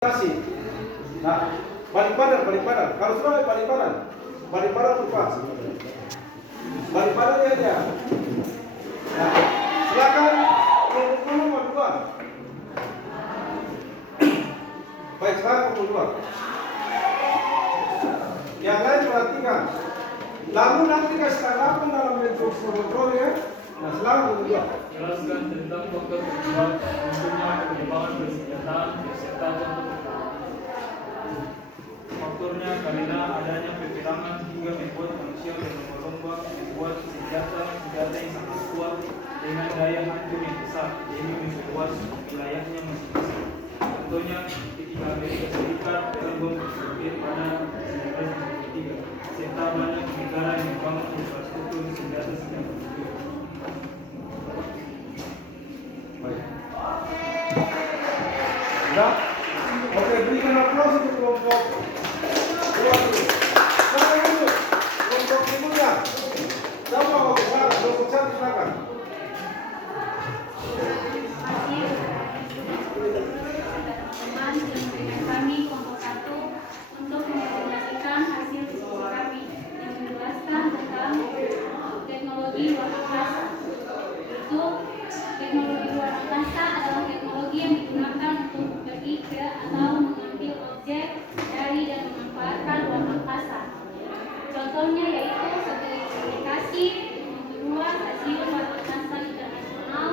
Kasih. Nah, balik badan. Kalau sudah balik badan lepas. Balik badan ya dia. Nah, silakan kelompok dua. Baik, sekarang kelompok dua. Yang lain perhatikan. Lalu nanti kasih tanggapan dalam bentuk kontrol ya. Nah, selalu kedua. Jelaskan tentang faktor penyebab munculnya penyimpangan persenjataan beserta contoh faktornya karena adanya peperangan hingga membuat manusia berlomba-lomba membuat senjata yang sangat kuat dengan daya hancur yang besar demi memperluas wilayahnya masing-masing. Contohnya ketika Amerika Serikat terbom Soviet pada 1953 serta banyak negara yang membangun infrastruktur senjata sejak itu. Sudah? Oke, berikan aplaus untuk kelompok dua dulu. Sekarang lanjut. Kelompok berikutnya. Siapa kelompok satu silakan. Teman yang memberikan kami kelompok satu untuk mempresentasikan hasil diskusi kami yang menjelaskan tentang teknologi luar angkasa. Itu teknologi luar angkasa adalah teknologi yang digunakan untuk pergi ke atau mengambil objek dari dan memanfaatkan luar angkasa. Contohnya yaitu satelit komunikasi, yang kedua stasiun luar angkasa internasional,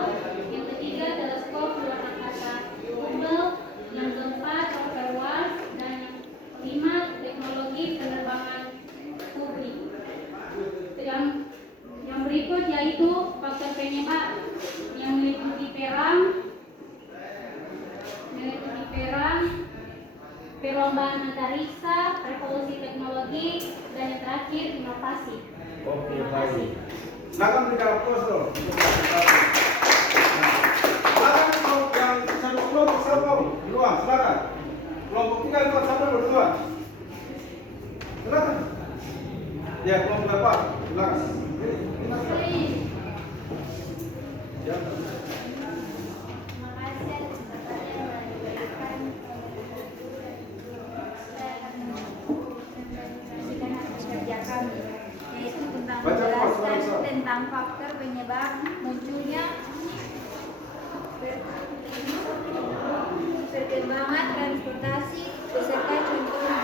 yang ketiga teleskop luar angkasa Hubble, yang keempat Overwatch, dan yang kelima teknologi penerbangan publik. Yang berikut yaitu faktor penyebab yang meliputi perlombaan antariksa, revolusi teknologi, dan yang terakhir inovasi. Oke, baik. Silakan berikan aplaus dong. Silakan kelompok yang satu kelompok siapa? Dua, silakan. Kelompok tiga lima siapa berdua? Silakan. Ya, kelompok berapa? Silakan. Ya. Yaitu tentang menjelaskan tentang faktor penyebab munculnya perkembangan transportasi beserta contohnya.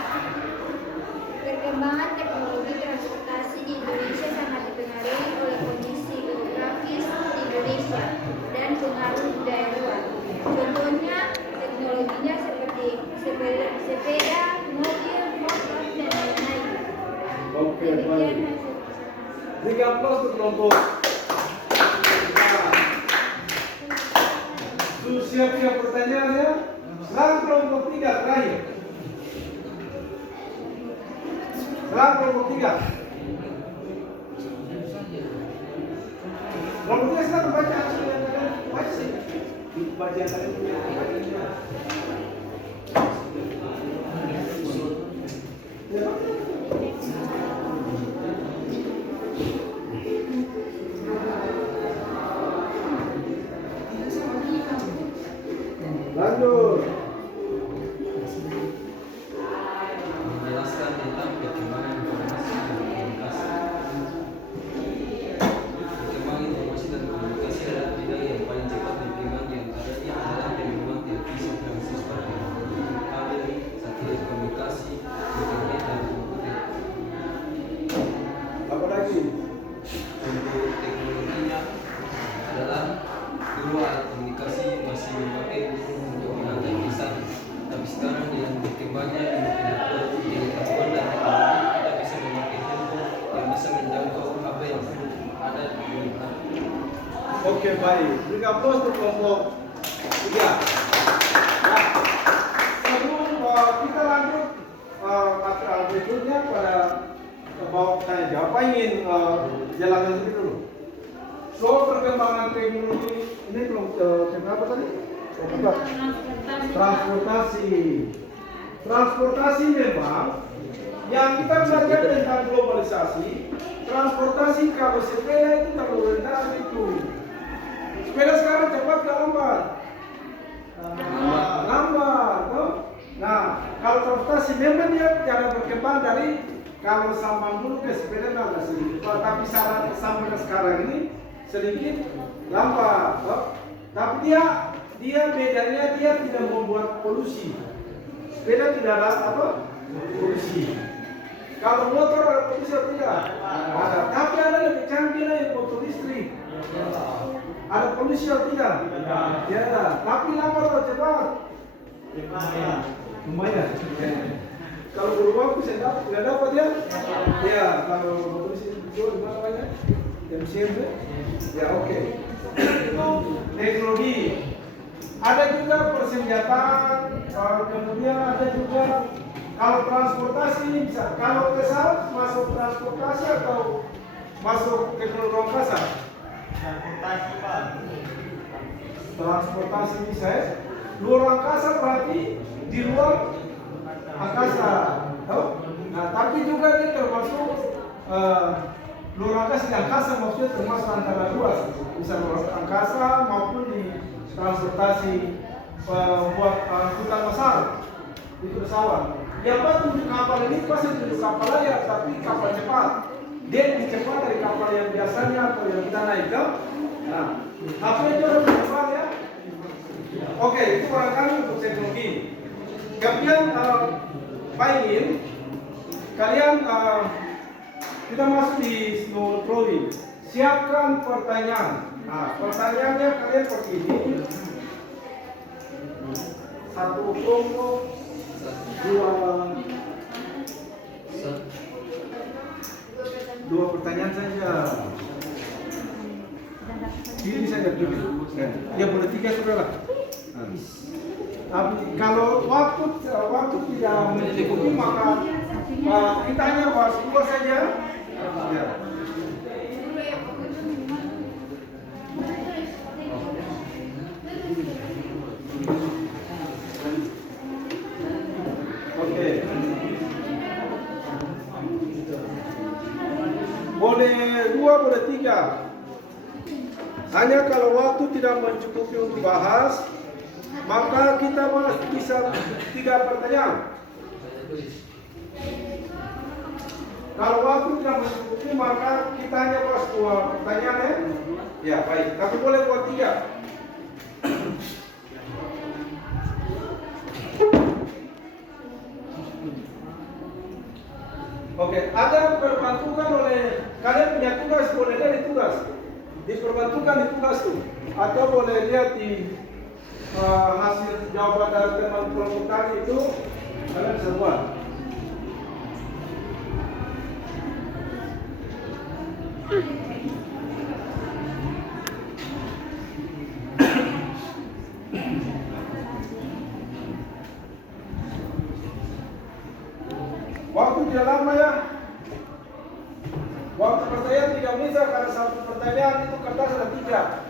Perkembangan teknologi transportasi di Indonesia sangat dipengaruhi oleh kondisi geografis di Indonesia dan pengaruh budaya luar. Contohnya teknologinya seperti sepeda, mobil, motor, dan lain-lain. Oke, baik. Berikan aplaus untuk kelompok. Siap-siap pertanyaannya. Sekarang kelompok tiga terakhir. Sekarang kelompok tiga. Kelompok tiga sekarang baca hasil yang kalian baca sih. Baca yang kalian punya. Lanjut. Menjelaskan tentang perkembangan informasi dan komunikasi. Perkembangan informasi dan komunikasi adalah bidang yang paling cepat berkembang, di antaranya adalah pengembangan televisi, transistor, kabel, satelit komunikasi, internet, dan komputer. Apa lagi? Untuk teknologinya adalah dulu alat komunikasi masih memakai burung untuk mengantar pesan, tapi sekarang dengan berkembangnya pengetahuan dan teknologi, kita bisa memakai handphone yang bisa menjangkau apa yang ada di dunia. Oke, baik. Berikan aplaus untuk kelompok tiga. Nah, sebelum kita lanjut acara berikutnya pada mau tanya jawab, apa ingin jalankan sedikit dulu. Soal perkembangan teknologi ini belum apa tadi? Transportasi memang yang kita belajar tentang globalisasi. Transportasi kalau sepeda itu terlalu rendah itu. Sepeda sekarang cepat ke lambat. Lambat, toh? Kalau transportasi memang dia jangan berkembang dari kalau zaman dulu ke sepeda agak sedikit, tapi sampai sekarang ini sedikit lambat. Tapi dia bedanya dia tidak membuat polusi. Sepeda tidak ada polusi. Kalau motor ada polusi atau tidak? Ada. Tapi ada lebih canggih yang motor listrik. Ada polusi atau tidak? Ya. Tapi lambat atau cepat? Lumayan. Kalau berubah bisa tidak dapat ya? Ya. Kalau motor listrik itu gimana namanya? MCM ya oke. Itu teknologi. Ada juga persenjataan, kemudian ada juga kalau transportasi bisa. Kalau pesawat masuk transportasi atau masuk teknologi angkasa? Transportasi Pak. Transportasi bisa ya. Luar angkasa berarti di luar angkasa. Tahu? Nah tapi juga dia termasuk luar angkasa di angkasa maksudnya termasuk antara dua. Bisa luar angkasa maupun di transportasi buat angkutan massal itu pesawat. Yang pasti untuk kapal ini pasti untuk kapal layar, tapi kapal cepat. Dia lebih cepat dari kapal yang biasanya atau yang kita naik kan? Nah, apa itu harus cepat ya? Oke, itu barangkali untuk teknologi. Kemudian bayangin kalian kita masuk di snow throwing. Siapkan pertanyaan. Nah, pertanyaannya kalian seperti ini. Satu kelompok, dua pertanyaan saja. Pilih saja dulu. Ya boleh tiga sudah lah. Tapi kalau waktu tidak mencukupi maka kita hanya bahas dua saja. Ya. Oke. Boleh dua, boleh tiga. Hanya kalau waktu tidak mencukupi untuk bahas, maka kita bisa tiga pertanyaan. Kalau waktu tidak mencukupi, maka kita hanya bahas dua pertanyaan ya. Ya baik, tapi boleh buat tiga. Oke, ada diperbantukan oleh kalian punya tugas, boleh lihat di tugas. Diperbantukan di tugas tuh, atau boleh lihat di hasil jawaban dari teman kelompok tadi itu kalian bisa buat. Waktu tidak lama ya. Waktu pertanyaan 3 menit karena satu pertanyaan itu kertas ada 3.